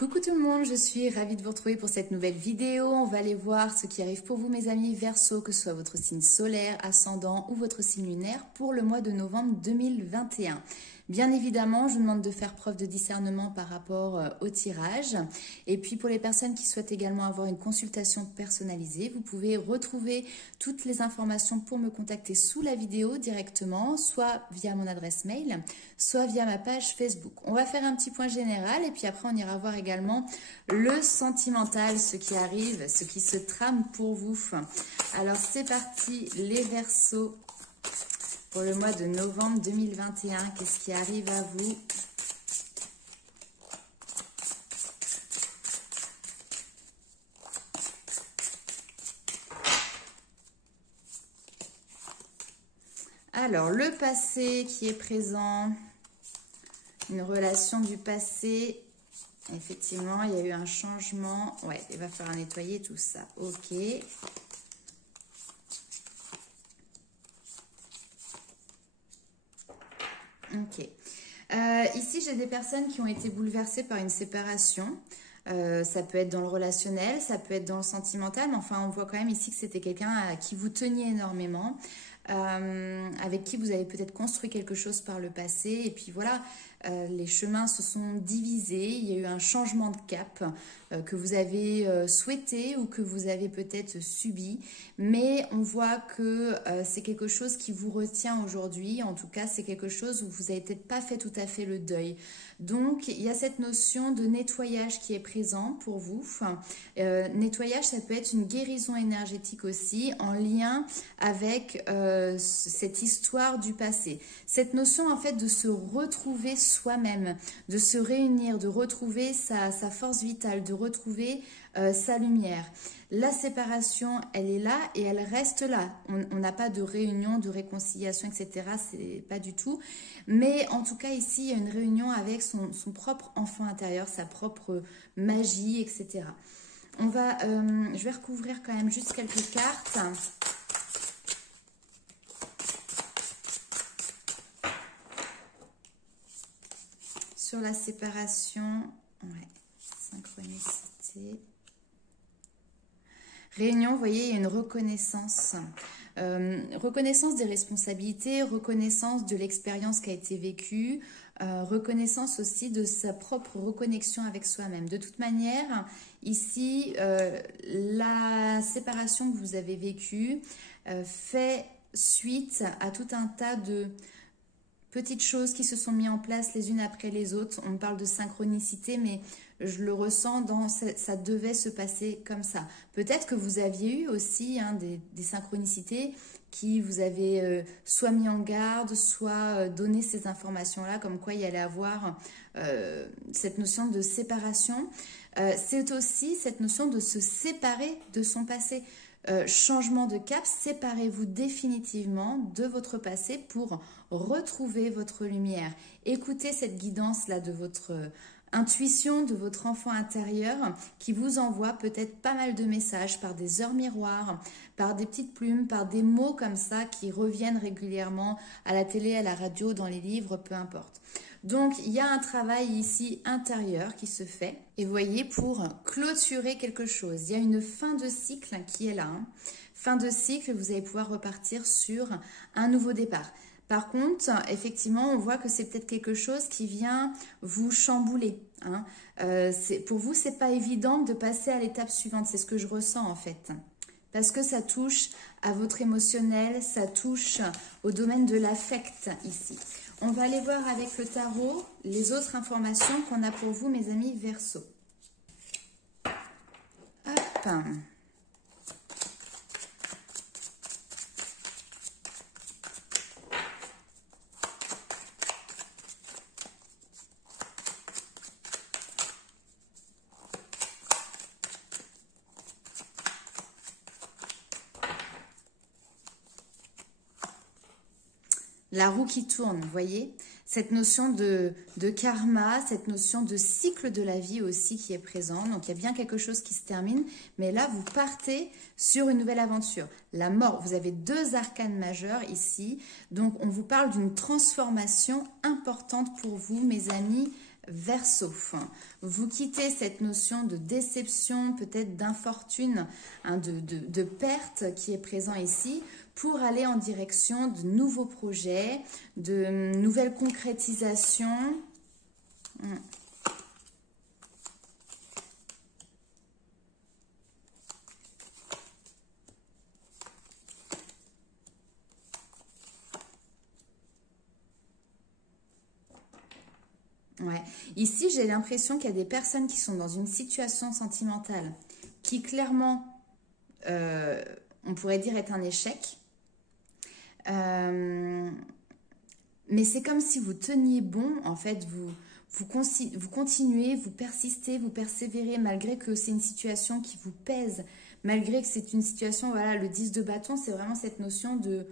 Coucou tout le monde, je suis ravie de vous retrouver pour cette nouvelle vidéo. On va aller voir ce qui arrive pour vous mes amis Verseau, que ce soit votre signe solaire, ascendant ou votre signe lunaire pour le mois de novembre 2021. Bien évidemment, je vous demande de faire preuve de discernement par rapport au tirage. Et puis pour les personnes qui souhaitent également avoir une consultation personnalisée, vous pouvez retrouver toutes les informations pour me contacter sous la vidéo directement, soit via mon adresse mail, soit via ma page Facebook. On va faire un petit point général et puis après on ira voir également le sentimental, ce qui arrive, ce qui se trame pour vous. Alors c'est parti les Verseaux. Pour le mois de novembre 2021, qu'est-ce qui arrive à vous? Alors, le passé qui est présent, une relation du passé, effectivement, il y a eu un changement. Ouais, il va falloir nettoyer tout ça. Ok. Ok. Ici, j'ai des personnes qui ont été bouleversées par une séparation. Ça peut être dans le relationnel, ça peut être dans le sentimental, mais enfin, on voit quand même ici que c'était quelqu'un à qui vous teniez énormément, avec qui vous avez peut-être construit quelque chose par le passé. Et puis voilà, les chemins se sont divisés, il y a eu un changement de cap que vous avez souhaité ou que vous avez peut-être subi. Mais on voit que c'est quelque chose qui vous retient aujourd'hui. En tout cas, c'est quelque chose où vous n'avez peut-être pas fait tout à fait le deuil. Donc, il y a cette notion de nettoyage qui est présent pour vous. Nettoyage, ça peut être une guérison énergétique aussi en lien avec cette histoire du passé. Cette notion, en fait, de se retrouver soi-même, de se réunir, de retrouver sa force vitale, de retrouver sa lumière. La séparation, elle est là et elle reste là. On n'a pas de réunion, de réconciliation, etc. C'est pas du tout. Mais en tout cas, ici, il y a une réunion avec son propre enfant intérieur, sa propre magie, etc. Je vais recouvrir quand même juste quelques cartes. Sur la séparation, ouais, synchronicité. Réunion, vous voyez, il y a une reconnaissance. Reconnaissance des responsabilités, reconnaissance de l'expérience qui a été vécue, reconnaissance aussi de sa propre reconnexion avec soi-même. De toute manière, ici, la séparation que vous avez vécue fait suite à tout un tas de petites choses qui se sont mises en place les unes après les autres. On parle de synchronicité, mais je le ressens ça devait se passer comme ça. Peut-être que vous aviez eu aussi des synchronicités qui vous avez soit mis en garde, soit donné ces informations-là, comme quoi il y allait avoir cette notion de séparation. C'est aussi cette notion de se séparer de son passé. Changement de cap, séparez-vous définitivement de votre passé pour retrouver votre lumière. Écoutez cette guidance-là de votre intuition, de votre enfant intérieur qui vous envoie peut-être pas mal de messages par des heures miroirs, par des petites plumes, par des mots comme ça qui reviennent régulièrement à la télé, à la radio, dans les livres, peu importe. Donc, il y a un travail ici intérieur qui se fait. Et vous voyez, pour clôturer quelque chose, il y a une fin de cycle qui est là. Fin de cycle, vous allez pouvoir repartir sur un nouveau départ. Par contre, effectivement, on voit que c'est peut-être quelque chose qui vient vous chambouler. Pour vous, c'est pas évident de passer à l'étape suivante. C'est ce que je ressens en fait. Parce que ça touche à votre émotionnel, ça touche au domaine de l'affect ici. On va aller voir avec le tarot les autres informations qu'on a pour vous, mes amis Verseau. Hop. La roue qui tourne, vous voyez, cette notion de karma, cette notion de cycle de la vie aussi qui est présent. Donc, il y a bien quelque chose qui se termine. Mais là, vous partez sur une nouvelle aventure. La mort, vous avez deux arcanes majeurs ici. Donc, on vous parle d'une transformation importante pour vous, mes amis Verseau, vous quittez cette notion de déception, peut-être d'infortune, hein, de perte qui est présent ici, pour aller en direction de nouveaux projets, de nouvelles concrétisations. Ouais. Ici, j'ai l'impression qu'il y a des personnes qui sont dans une situation sentimentale qui clairement, on pourrait dire, est un échec. Mais c'est comme si vous teniez bon, en fait, vous continuez, vous persistez, vous persévérez, malgré que c'est une situation qui vous pèse, malgré que c'est une situation, voilà, le 10 de bâton, c'est vraiment cette notion de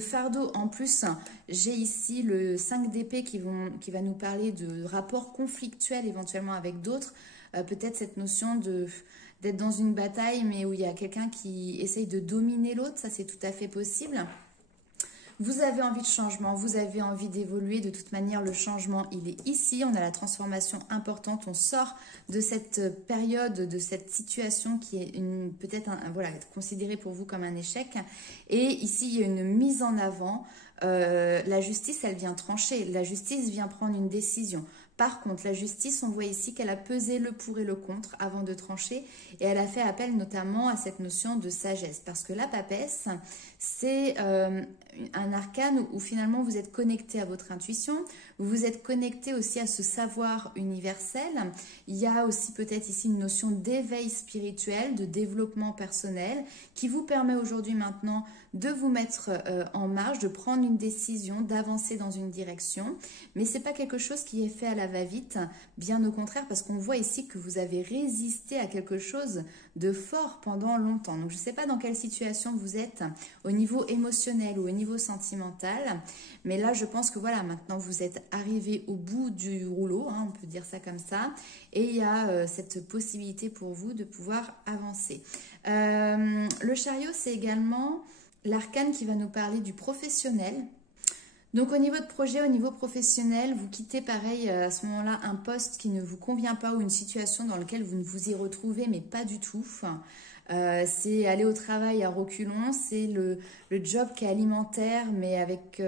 fardeau. En plus, j'ai ici le 5 d'épée qui va nous parler de rapports conflictuels éventuellement avec d'autres. Peut-être cette notion d'être dans une bataille, mais où il y a quelqu'un qui essaye de dominer l'autre, ça c'est tout à fait possible. Vous avez envie de changement, vous avez envie d'évoluer. De toute manière, le changement, il est ici. On a la transformation importante. On sort de cette période, de cette situation qui est peut-être voilà, considérée pour vous comme un échec. Et ici, il y a une mise en avant. La justice, elle vient trancher. La justice vient prendre une décision. Par contre, la justice, on voit ici qu'elle a pesé le pour et le contre avant de trancher et elle a fait appel notamment à cette notion de sagesse. Parce que la papesse, c'est un arcane où finalement vous êtes connecté à votre intuition, vous êtes connecté aussi à ce savoir universel. Il y a aussi peut-être ici une notion d'éveil spirituel, de développement personnel qui vous permet aujourd'hui maintenant de vous mettre en marche, de prendre une décision, d'avancer dans une direction. Mais ce n'est pas quelque chose qui est fait à la va-vite, bien au contraire, parce qu'on voit ici que vous avez résisté à quelque chose de fort pendant longtemps. Donc je ne sais pas dans quelle situation vous êtes au niveau émotionnel ou au niveau sentimental, mais là je pense que voilà, maintenant vous êtes arrivé au bout du rouleau, hein, on peut dire ça comme ça, et il y a cette possibilité pour vous de pouvoir avancer. Le chariot, c'est également l'arcane qui va nous parler du professionnel. Donc au niveau de projet, au niveau professionnel, vous quittez pareil à ce moment-là un poste qui ne vous convient pas ou une situation dans laquelle vous ne vous y retrouvez mais pas du tout. C'est aller au travail à reculons, c'est le job qui est alimentaire mais avec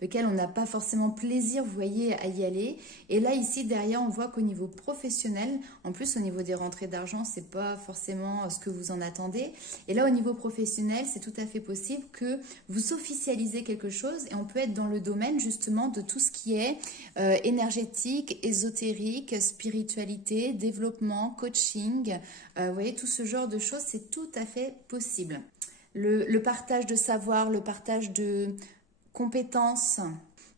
lequel on n'a pas forcément plaisir, vous voyez, à y aller. Et là ici derrière on voit qu'au niveau professionnel, en plus au niveau des rentrées d'argent, c'est pas forcément ce que vous en attendez. Et là au niveau professionnel, c'est tout à fait possible que vous officialisez quelque chose et on peut être dans le domaine justement de tout ce qui est énergétique, ésotérique, spiritualité, développement, coaching. Vous voyez, tout ce genre de choses, c'est tout à fait possible. Le partage de savoir, le partage de compétences,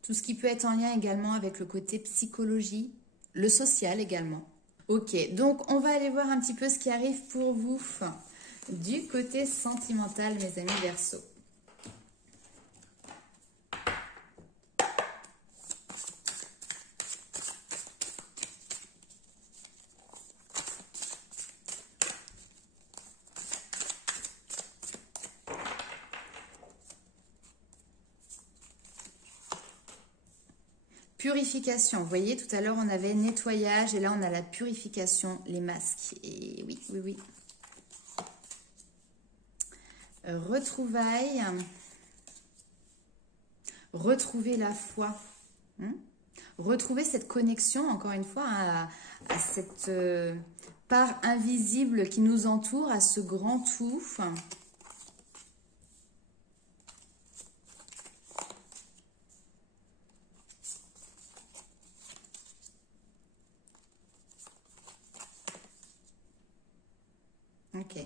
tout ce qui peut être en lien également avec le côté psychologie, le social également. Ok, donc on va aller voir un petit peu ce qui arrive pour vous du côté sentimental, mes amis Verseaux. Purification, vous voyez, tout à l'heure on avait nettoyage et là on a la purification, les masques. Et oui, oui, oui. Retrouvailles, retrouver la foi, retrouver cette connexion, encore une fois, à cette part invisible qui nous entoure, à ce grand tout. Ok.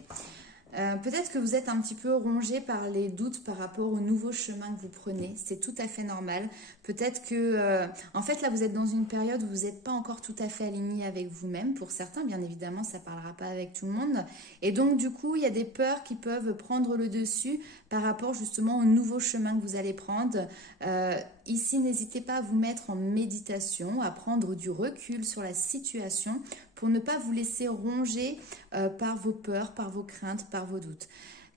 Peut-être que vous êtes un petit peu rongé par les doutes par rapport au nouveau chemin que vous prenez. C'est tout à fait normal. Peut-être que, en fait, là, vous êtes dans une période où vous n'êtes pas encore tout à fait aligné avec vous-même. Pour certains, bien évidemment, ça ne parlera pas avec tout le monde. Et donc, du coup, il y a des peurs qui peuvent prendre le dessus par rapport justement au nouveau chemin que vous allez prendre. Ici, n'hésitez pas à vous mettre en méditation, à prendre du recul sur la situation pour ne pas vous laisser ronger par vos peurs, par vos craintes, par vos doutes.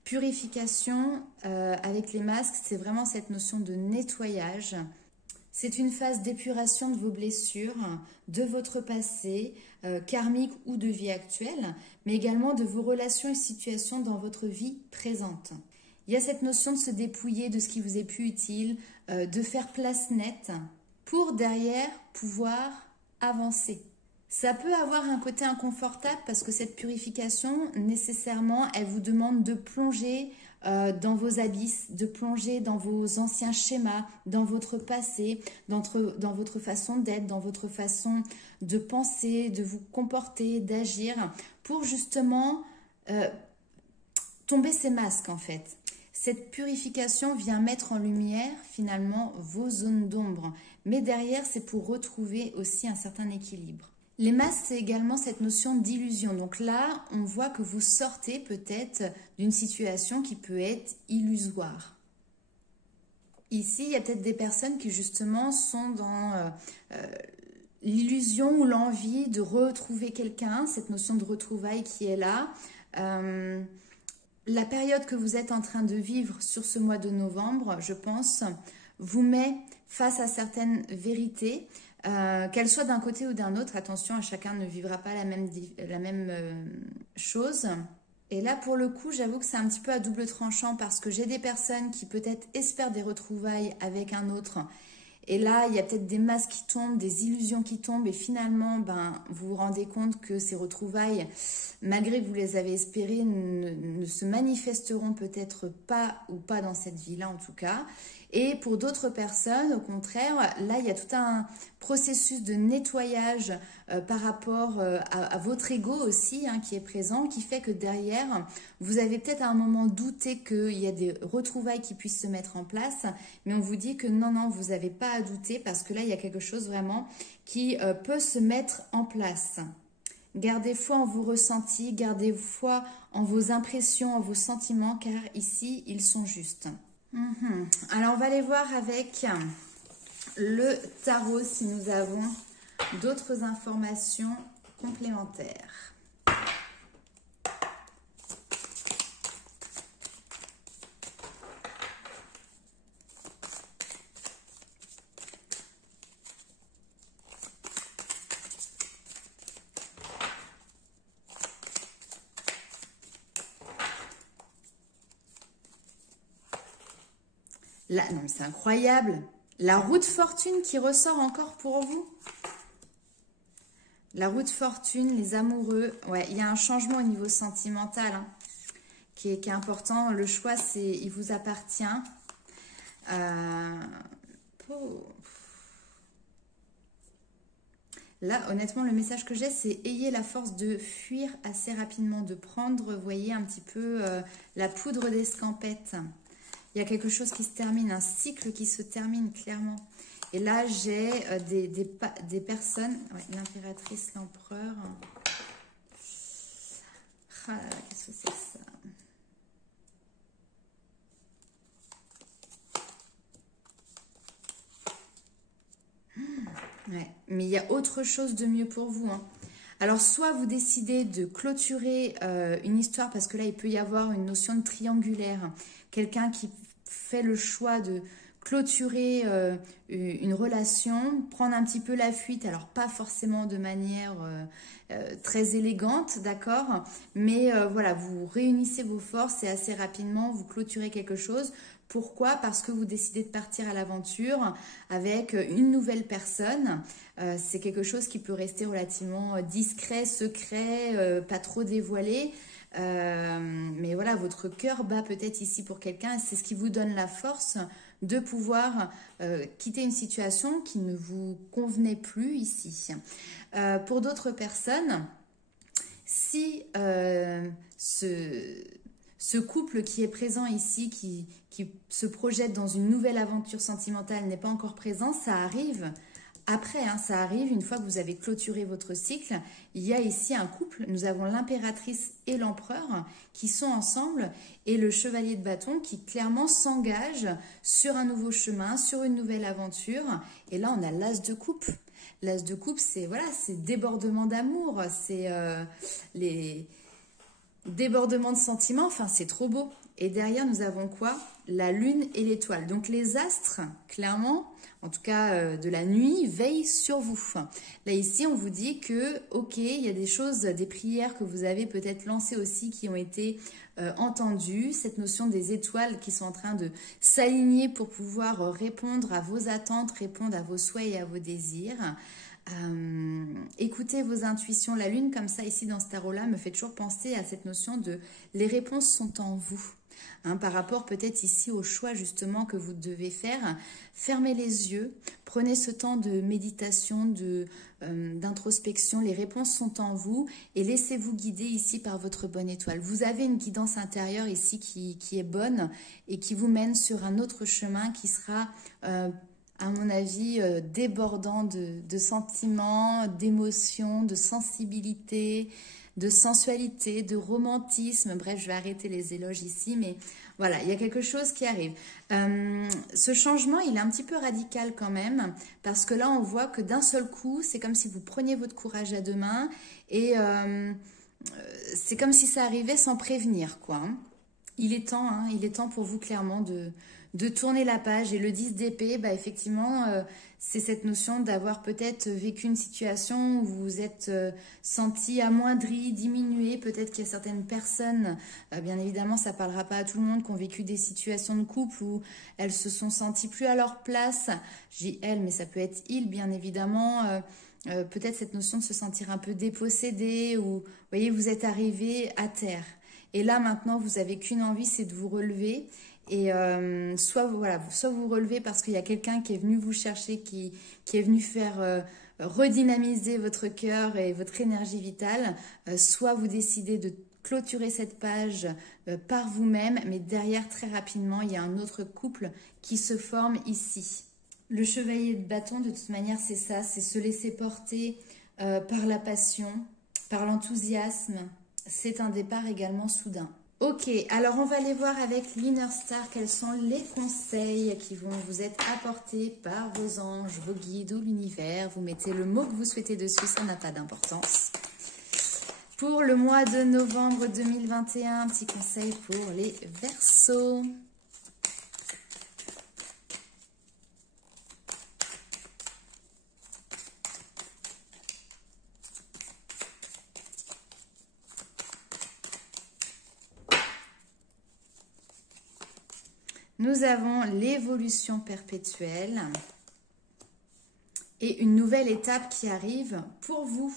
Purification avec les masques, c'est vraiment cette notion de nettoyage. C'est une phase d'épuration de vos blessures, de votre passé, karmique ou de vie actuelle, mais également de vos relations et situations dans votre vie présente. Il y a cette notion de se dépouiller de ce qui vous est plus utile, de faire place nette pour derrière pouvoir avancer. Ça peut avoir un côté inconfortable parce que cette purification, nécessairement, elle vous demande de plonger dans vos abysses, de plonger dans vos anciens schémas, dans votre passé, dans votre façon d'être, dans votre façon de penser, de vous comporter, d'agir, pour justement tomber ces masques en fait. Cette purification vient mettre en lumière finalement vos zones d'ombre, mais derrière c'est pour retrouver aussi un certain équilibre. Les masques, c'est également cette notion d'illusion. Donc là, on voit que vous sortez peut-être d'une situation qui peut être illusoire. Ici, il y a peut-être des personnes qui justement sont dans l'illusion ou l'envie de retrouver quelqu'un, cette notion de retrouvailles qui est là. La période que vous êtes en train de vivre sur ce mois de novembre, je pense, vous met face à certaines vérités, qu'elles soient d'un côté ou d'un autre. Attention, chacun ne vivra pas la même chose. Et là, pour le coup, j'avoue que c'est un petit peu à double tranchant parce que j'ai des personnes qui peut-être espèrent des retrouvailles avec un autre. Et là, il y a peut-être des masques qui tombent, des illusions qui tombent et finalement, vous vous rendez compte que ces retrouvailles, malgré que vous les avez espérées, ne se manifesteront peut-être pas ou pas dans cette vie-là en tout cas. Et pour d'autres personnes, au contraire, là, il y a tout un processus de nettoyage par rapport à votre ego aussi qui est présent, qui fait que derrière, vous avez peut-être à un moment douté qu'il y a des retrouvailles qui puissent se mettre en place, mais on vous dit que non, vous n'avez pas à douter parce que là, il y a quelque chose vraiment qui peut se mettre en place. Gardez foi en vos ressentis, gardez foi en vos impressions, en vos sentiments, car ici, ils sont justes. Alors, on va aller voir avec le tarot si nous avons d'autres informations complémentaires. Là, non, mais c'est incroyable. La roue de fortune qui ressort encore pour vous. La roue de fortune, les amoureux. Ouais, il y a un changement au niveau sentimental qui est important. Le choix, il vous appartient. Là, honnêtement, le message que j'ai, c'est ayez la force de fuir assez rapidement, de prendre, vous voyez, un petit peu la poudre d'escampette. Il y a quelque chose qui se termine, un cycle qui se termine clairement. Et là, j'ai des personnes, l'impératrice, l'empereur. Ah là là, qu'est-ce que c'est que ça? Ouais, mais il y a autre chose de mieux pour vous. Alors, soit vous décidez de clôturer une histoire, parce que là, il peut y avoir une notion de triangulaire. Quelqu'un qui fait le choix de clôturer une relation, prendre un petit peu la fuite, alors pas forcément de manière très élégante, d'accord, mais voilà, vous réunissez vos forces et assez rapidement, vous clôturez quelque chose. Pourquoi? Parce que vous décidez de partir à l'aventure avec une nouvelle personne. C'est quelque chose qui peut rester relativement discret, secret, pas trop dévoilé. Mais voilà, votre cœur bat peut-être ici pour quelqu'un. C'est ce qui vous donne la force de pouvoir quitter une situation qui ne vous convenait plus ici. Pour d'autres personnes, si ce couple qui est présent ici, qui se projette dans une nouvelle aventure sentimentale n'est pas encore présent, ça arrive après, ça arrive une fois que vous avez clôturé votre cycle. Il y a ici un couple, nous avons l'impératrice et l'empereur qui sont ensemble et le chevalier de bâton qui clairement s'engage sur un nouveau chemin, sur une nouvelle aventure. Et là, on a l'as de coupe. L'as de coupe, c'est voilà, c'est débordement d'amour, c'est Débordement de sentiments, enfin c'est trop beau. Et derrière, nous avons quoi? La lune et l'étoile. Donc les astres, clairement, en tout cas de la nuit, veillent sur vous. Là ici, on vous dit que, ok, il y a des choses, des prières que vous avez peut-être lancées aussi qui ont été entendues. Cette notion des étoiles qui sont en train de s'aligner pour pouvoir répondre à vos attentes, répondre à vos souhaits et à vos désirs. Écoutez vos intuitions. La lune comme ça ici dans ce tarot là me fait toujours penser à cette notion de les réponses sont en vous, par rapport peut-être ici au choix justement que vous devez faire. Fermez les yeux, prenez ce temps de méditation, d'introspection. Les réponses sont en vous et laissez-vous guider ici par votre bonne étoile. Vous avez une guidance intérieure ici qui est bonne et qui vous mène sur un autre chemin qui sera à mon avis, débordant de sentiments, d'émotions, de sensibilité, de sensualité, de romantisme. Bref, je vais arrêter les éloges ici, mais voilà, il y a quelque chose qui arrive. Ce changement, il est un petit peu radical quand même, parce que là, on voit que d'un seul coup, c'est comme si vous preniez votre courage à deux mains, et c'est comme si ça arrivait sans prévenir, quoi. Il est temps pour vous clairement de tourner la page. Et le 10 d'épée, bah, effectivement, c'est cette notion d'avoir peut-être vécu une situation où vous vous êtes senti amoindri, diminué. Peut-être qu'il y a certaines personnes, bien évidemment, ça ne parlera pas à tout le monde, qui ont vécu des situations de couple où elles se sont senties plus à leur place. Je dis elles, mais ça peut être il, bien évidemment. Peut-être cette notion de se sentir un peu dépossédé ou, vous voyez, vous êtes arrivé à terre. Et là, maintenant, vous n'avez qu'une envie, c'est de vous relever. Et soit vous relevez parce qu'il y a quelqu'un qui est venu vous chercher, qui est venu faire redynamiser votre cœur et votre énergie vitale. Soit vous décidez de clôturer cette page par vous-même. Mais derrière, très rapidement, il y a un autre couple qui se forme ici. Le chevalier de bâton, de toute manière, c'est ça. C'est se laisser porter par la passion, par l'enthousiasme. C'est un départ également soudain. Ok, alors on va aller voir avec l'Inner Star quels sont les conseils qui vont vous être apportés par vos anges, vos guides ou l'univers. Vous mettez le mot que vous souhaitez dessus, ça n'a pas d'importance. Pour le mois de novembre 2021, un petit conseil pour les Verseaux. Nous avons l'évolution perpétuelle et une nouvelle étape qui arrive pour vous.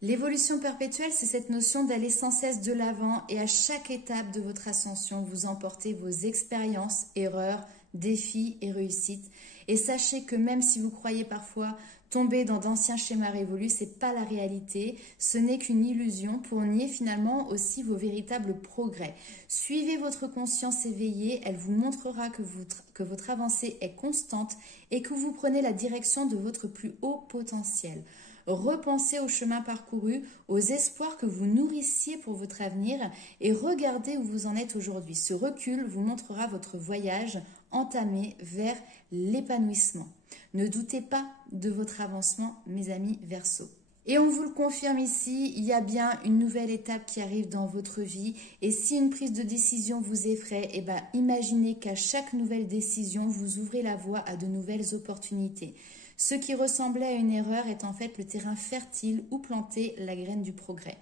L'évolution perpétuelle, c'est cette notion d'aller sans cesse de l'avant et à chaque étape de votre ascension, vous emportez vos expériences, erreurs, défis et réussites. Et sachez que même si vous croyez parfois tomber dans d'anciens schémas révolus, ce n'est pas la réalité, ce n'est qu'une illusion pour nier finalement aussi vos véritables progrès. Suivez votre conscience éveillée, elle vous montrera que votre avancée est constante et que vous prenez la direction de votre plus haut potentiel. Repensez au chemin parcouru, aux espoirs que vous nourrissiez pour votre avenir et regardez où vous en êtes aujourd'hui. Ce recul vous montrera votre voyage entamé vers l'épanouissement. Ne doutez pas de votre avancement, mes amis Verseaux. Et on vous le confirme ici, il y a bien une nouvelle étape qui arrive dans votre vie. Et si une prise de décision vous effraie, eh ben, imaginez qu'à chaque nouvelle décision, vous ouvrez la voie à de nouvelles opportunités. Ce qui ressemblait à une erreur est en fait le terrain fertile où planter la graine du progrès.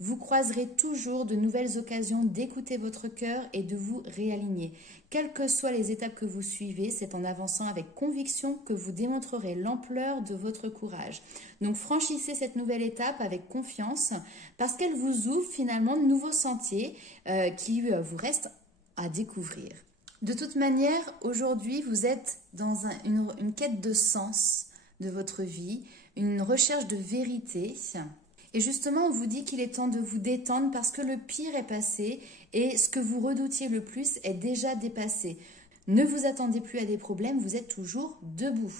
Vous croiserez toujours de nouvelles occasions d'écouter votre cœur et de vous réaligner. Quelles que soient les étapes que vous suivez, c'est en avançant avec conviction que vous démontrerez l'ampleur de votre courage. Donc franchissez cette nouvelle étape avec confiance parce qu'elle vous ouvre finalement de nouveaux sentiers qui vous restent à découvrir. De toute manière, aujourd'hui, vous êtes dans une quête de sens de votre vie, une recherche de vérité. Et justement, on vous dit qu'il est temps de vous détendre parce que le pire est passé et ce que vous redoutiez le plus est déjà dépassé. Ne vous attendez plus à des problèmes, vous êtes toujours debout.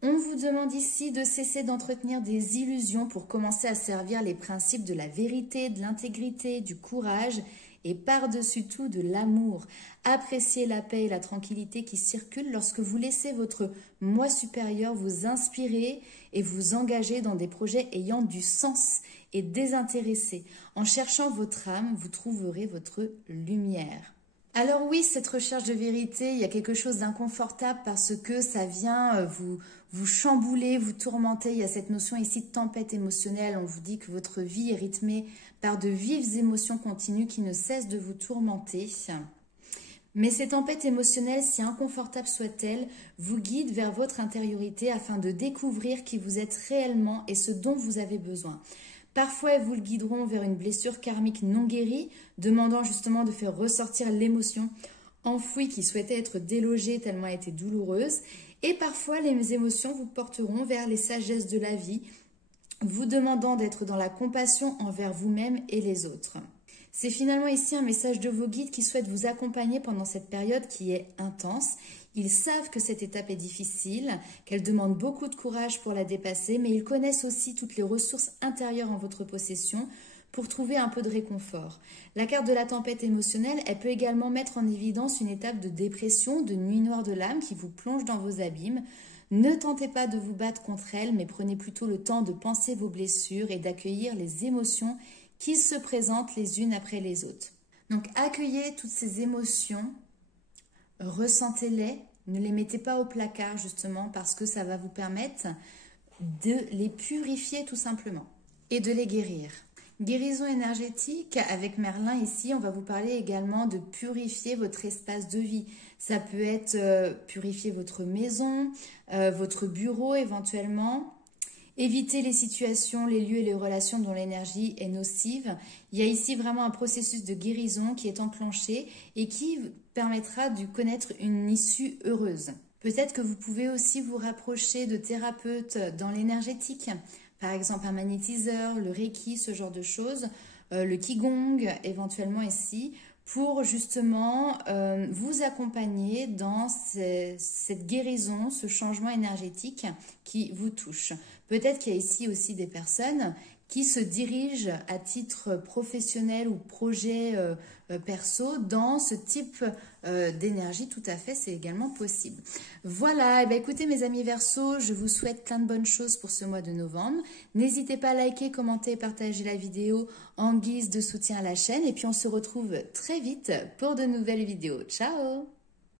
On vous demande ici de cesser d'entretenir des illusions pour commencer à servir les principes de la vérité, de l'intégrité, du courage et par-dessus tout de l'amour. Appréciez la paix et la tranquillité qui circulent lorsque vous laissez votre moi supérieur vous inspirer et vous engager dans des projets ayant du sens et désintéressés. En cherchant votre âme, vous trouverez votre lumière. Alors oui, cette recherche de vérité, il y a quelque chose d'inconfortable parce que ça vient vous chambouler, vous tourmenter. Il y a cette notion ici de tempête émotionnelle. On vous dit que votre vie est rythmée par de vives émotions continues qui ne cessent de vous tourmenter. Mais ces tempêtes émotionnelles, si inconfortables soient-elles, vous guident vers votre intériorité afin de découvrir qui vous êtes réellement et ce dont vous avez besoin. Parfois, elles vous le guideront vers une blessure karmique non guérie, demandant justement de faire ressortir l'émotion enfouie qui souhaitait être délogée tellement elle était douloureuse. Et parfois, les émotions vous porteront vers les sagesses de la vie, vous demandant d'être dans la compassion envers vous-même et les autres. C'est finalement ici un message de vos guides qui souhaitent vous accompagner pendant cette période qui est intense. Ils savent que cette étape est difficile, qu'elle demande beaucoup de courage pour la dépasser, mais ils connaissent aussi toutes les ressources intérieures en votre possession pour trouver un peu de réconfort. La carte de la tempête émotionnelle, elle peut également mettre en évidence une étape de dépression, de nuit noire de l'âme qui vous plonge dans vos abîmes. Ne tentez pas de vous battre contre elle, mais prenez plutôt le temps de penser vos blessures et d'accueillir les émotions qui se présentent les unes après les autres. Donc accueillez toutes ces émotions, ressentez-les, ne les mettez pas au placard justement parce que ça va vous permettre de les purifier tout simplement et de les guérir. Guérison énergétique, avec Merlin ici, on va vous parler également de purifier votre espace de vie. Ça peut être purifier votre maison, votre bureau éventuellement. Éviter les situations, les lieux et les relations dont l'énergie est nocive. Il y a ici vraiment un processus de guérison qui est enclenché et qui permettra de connaître une issue heureuse. Peut-être que vous pouvez aussi vous rapprocher de thérapeutes dans l'énergétique, par exemple un magnétiseur, le Reiki, ce genre de choses, le Qigong éventuellement ici, pour justement vous accompagner dans cette guérison, ce changement énergétique qui vous touche. Peut-être qu'il y a ici aussi des personnes qui se dirigent à titre professionnel ou projet perso dans ce type d'énergie, tout à fait, c'est également possible. Voilà, et bien écoutez mes amis Verseaux, je vous souhaite plein de bonnes choses pour ce mois de novembre. N'hésitez pas à liker, commenter et partager la vidéo en guise de soutien à la chaîne. Et puis on se retrouve très vite pour de nouvelles vidéos. Ciao!